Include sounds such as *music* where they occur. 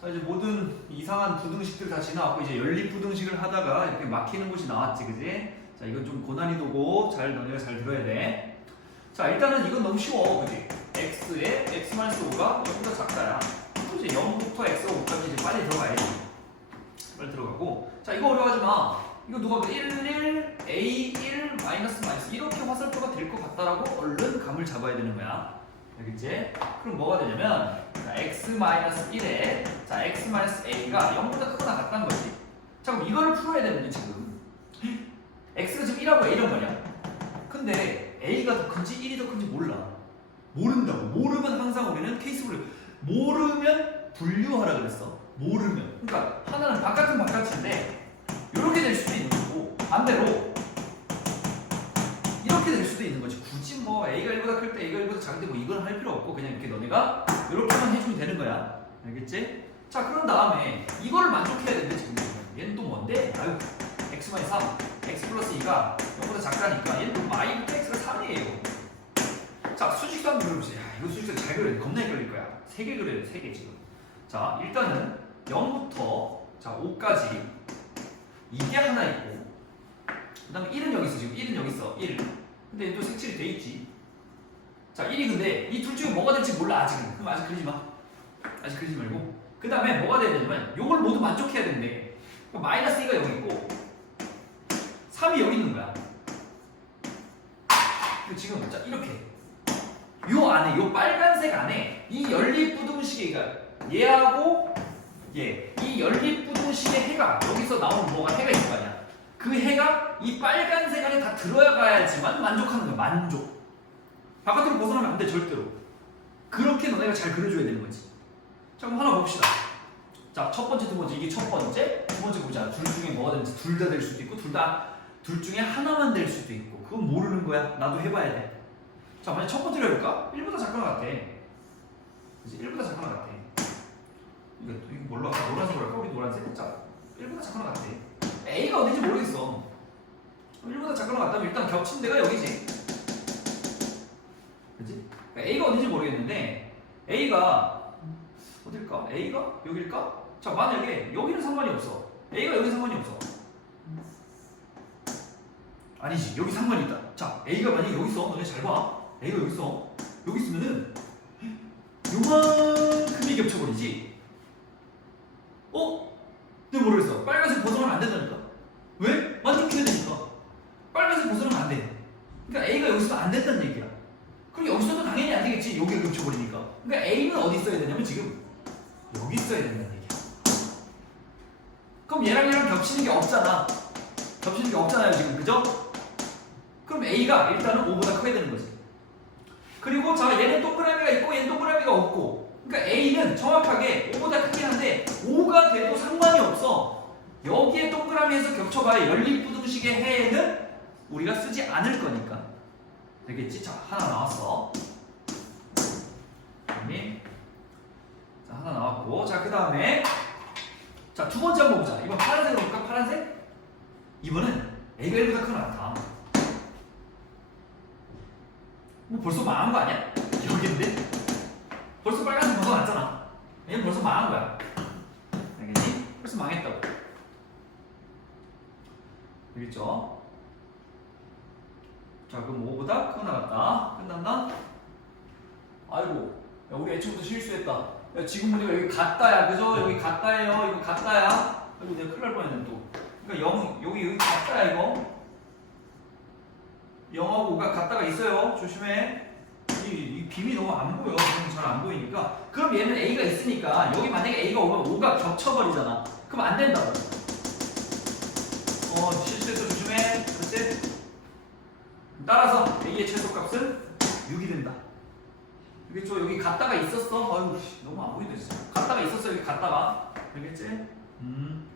자 이제 모든 이상한 부등식들 다 지나왔고 이제 연립 부등식을 하다가 이렇게 막히는 곳이 나왔지 그지? 자 이건 좀 고난이도고 잘 너네가 잘 들어야 돼. 자 일단은 이건 너무 쉬워 그지? x에 x-5가 0보다 작다야. 그럼 이제 0부터 x가 5까지 이제 빨리 들어가야지. 빨리 들어가고 자 이거 어려워하지 마. 이거 누가 1, 1, a 1 마이너스 마이너스 이렇게 화살표가 될 것 같다라고 얼른 감을 잡아야 되는 거야. 알겠지? 그럼 뭐가 되냐면 자, x 마이너스 1에 자 x 마이너스 a가 0보다 크거나 같다는 거지. 자 그럼 이거를 풀어야 되는데 지금 *gasps* x가 지금 1하고 a란 말이야. 근데 a가 더 큰지 1이 더 큰지 몰라. 모른다고. 모르면 항상 우리는 케이스를 모르면 분류하라 그랬어. 모르면. 그러니까 하나는 바깥은 바깥인데 이렇게 될 수도 있는 거고 반대로 이렇게 될 수도 있는 거지. 굳이 뭐 a가 1보다 클 때 a가 1보다 작을 때뭐 이건 할 필요 없고 그냥 이렇게 너네가 이렇게만 해주면 되는 거야. 알겠지? 자 그런 다음에 이거를 만족해야 되는데 지금 얘는 또 뭔데? 아유 x 3 x 플러스 2가 0보다 작다니까 얘는 또 y부터 x가 3이에요. 자 수직도 한번 그려보세요. 야, 이거 수직도 잘 그려야 돼. 겁나 헷갈릴 거야. 세개 그려야 돼. 세개 지금. 자 일단은 0부터 자 5까지 이게 하나 있고 그 다음에 1은 여기 있어 지금 1은 여기 있어 1 근데 또 색칠이 돼 있지 자 1이 근데 이 둘 중에 뭐가 될지 몰라 아직은. 그럼 아직 그리지 마. 아직 그리지 말고. 그 다음에 뭐가 돼야 되냐면 요걸 모두 만족해야 되는데 그럼 마이너스 2가 여기 있고 3이 여기 있는 거야. 그리고 지금 자 이렇게. 요 안에 요 빨간색 안에 이 연립부등식이가 얘하고 얘 이 연립부등식의 해가 여기서 나오는 뭐가 해가 있을 거 아니야. 그 해가 이 빨간색 안에 다 들어가야지만 만족하는 거야 만족 바깥으로 벗어나면 안 돼 절대로. 그렇게 너네가 잘 그려줘야 되는 거지. 자 그럼 하나 봅시다. 자 첫 번째 두 번째. 이게 첫 번째. 두 번째 보자. 둘 중에 뭐가 되는지. 둘 다 될 수도 있고 둘 다 둘 중에 하나만 될 수도 있고. 그건 모르는 거야. 나도 해봐야 돼 자 만약 첫 번째로 해볼까? 1보다 작거나 같아. 이제 1보다 작거나 같아. 이거, 이거 뭘로 할까? 노란색으로 할까? 우리 노란색? 자 1보다 작거나 같아. A가 어딘지 모르겠어. 1보다 작거나 같다면 일단 겹친 데가 여기지 A가 어딘지 모르겠는데 A가 어딜까? A가? 여길까? 자 만약에 여기는 상관이 없어 A가 여기 상관이 없어 아니지 여기 상관이 있다 자 A가 만약에 여기 있어 너네 잘 봐 A가 여기 있어 여기 있으면은 요만큼이 겹쳐버리지 어? 근데 모르겠어 빨간색 벗어나면 안 된다니까 왜? 만족해야 되니까 빨간색 벗어나면 안 돼. 그러니까 A가 여기서 안 된다는 얘기야. 그럼 여기서도 당연히 안 되겠지. 여기가 겹쳐버리니까. 그러니까 A는 어디 있어야 되냐면 지금 여기 있어야 된다는 얘기야. 그럼 얘랑 얘랑 겹치는 게 없잖아. 겹치는 게 없잖아요 지금 그죠? 그럼 A가 일단은 5보다 커야 되는 거지. 그리고 자 얘는 동그라미가 있고 얘는 동그라미가 없고 그러니까 A는 정확하게 5보다 크긴 한데 5가 돼도 상관이 없어. 여기에 동그라미에서 겹쳐봐야 연립부등식의 해에는 우리가 쓰지 않을 거니까 되겠지? 자 하나 나왔어 그다음에 자 하나 나왔고 자 그 다음에 자 두 번째 한번 보자 이번 파란색으로 볼까? 파란색? 이번은 A가 1보다 크거나 같아 뭐 벌써 망한 거 아니야? 여기인데? 벌써 빨간색 벗어났잖아 얘는 벌써 망한 거야 알겠니? 벌써 망했다고 알겠죠? 자 그럼 5보다 크거나 같다 끝났나? 아이고 야 우리 애초부터 실수했다 야 지금 보니까 여기 같다야. 그죠? 여기 같다예요. 이거 같다야. 아이고 내가 큰일 날 뻔했네 또. 그러니까 0 여기 여기 같다야 이거. 0하고 5가 같다가 있어요. 조심해. 이, 이 빔이 너무 안 보여. 잘 안 보이니까. 그럼 얘는 A가 있으니까 여기 만약에 A가 오면 5가 겹쳐버리잖아. 그럼 안 된다고. 어, 실수해서 조심해. 그렇지? 따라서 A의 최소값은 6이 된다. 알겠죠? 여기 갔다가 있었어. 아유, 씨, 너무 안 보이네. 진짜. 갔다가 있었어. 여기 갔다가. 알겠지? 음.